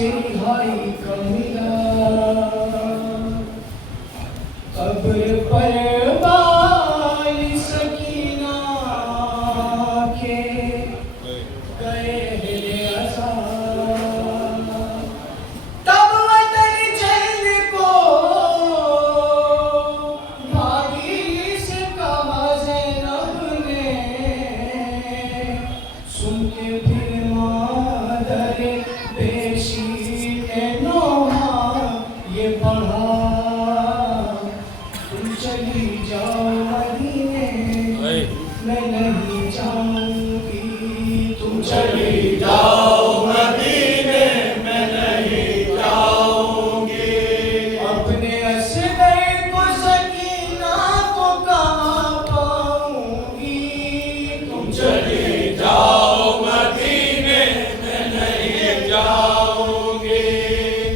से रिहाई का मिला, कब्र पर बाल सकीना के गए दिल अज़ाब। तब वतन चैन को भागी से कहा ज़ैनब ने, सुन के फिर मादर बेशीर नोहा ये पढ़ा, तुम चली जाओ मदीने मैं नहीं जाऊंगी, तुम चली जाओ मदीने मैं नहीं जाऊंगी। अपने असगर को सकीना को कहाँ पाऊंगी, तुम चली जाओ मदीने मैं नहीं जाऊंगी,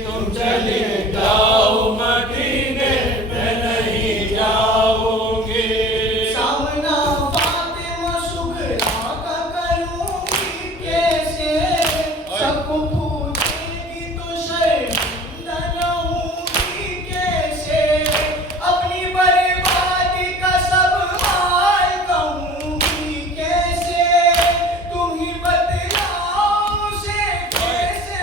तुम चली जाओ मदीने मैं नहीं जाऊंगी। सामना फातिमा सुगरा का करूंगी कैसे, सबको पूछेगी तो शर्मिंदा न होंगी कैसे, अपनी बर्बादी का सब हाल कहूंगी कैसे, तुम ही बतलाओ उसे कैसे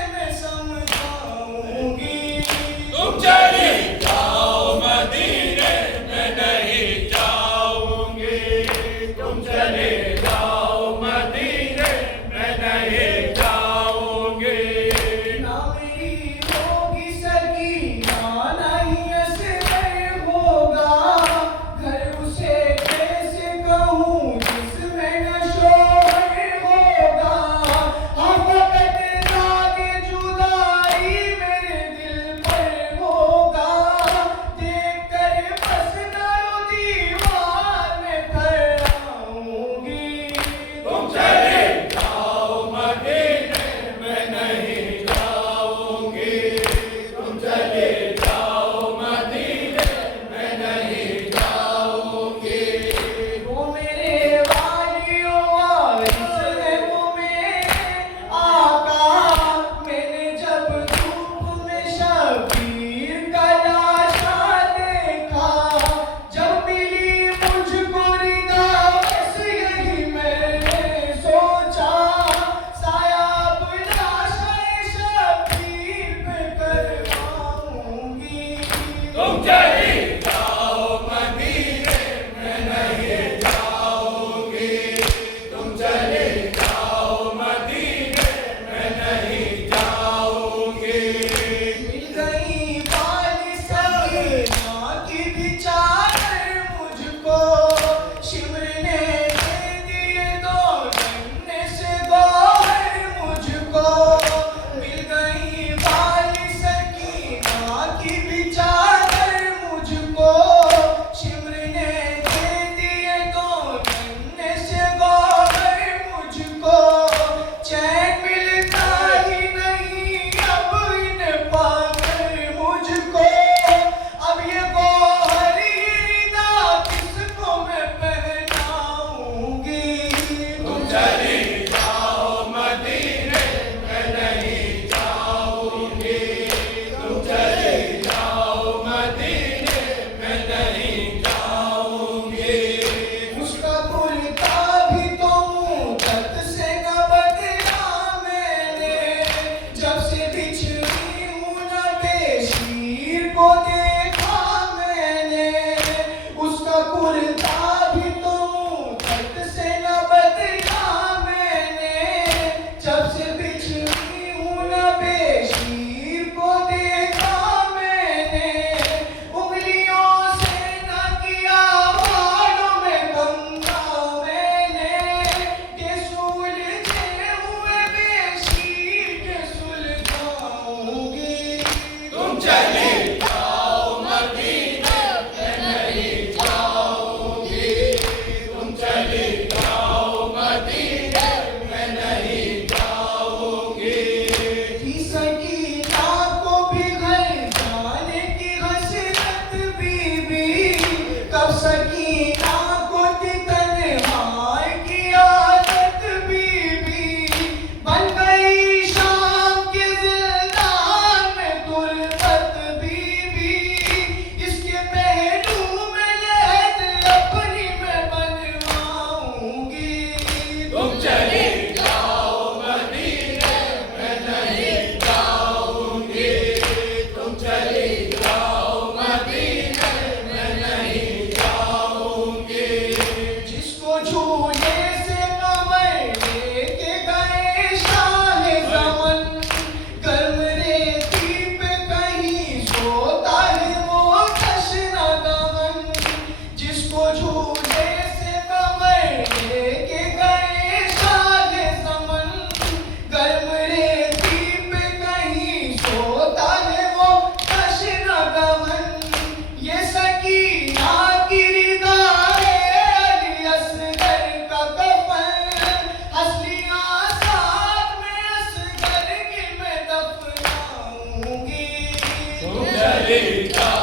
चली जाओ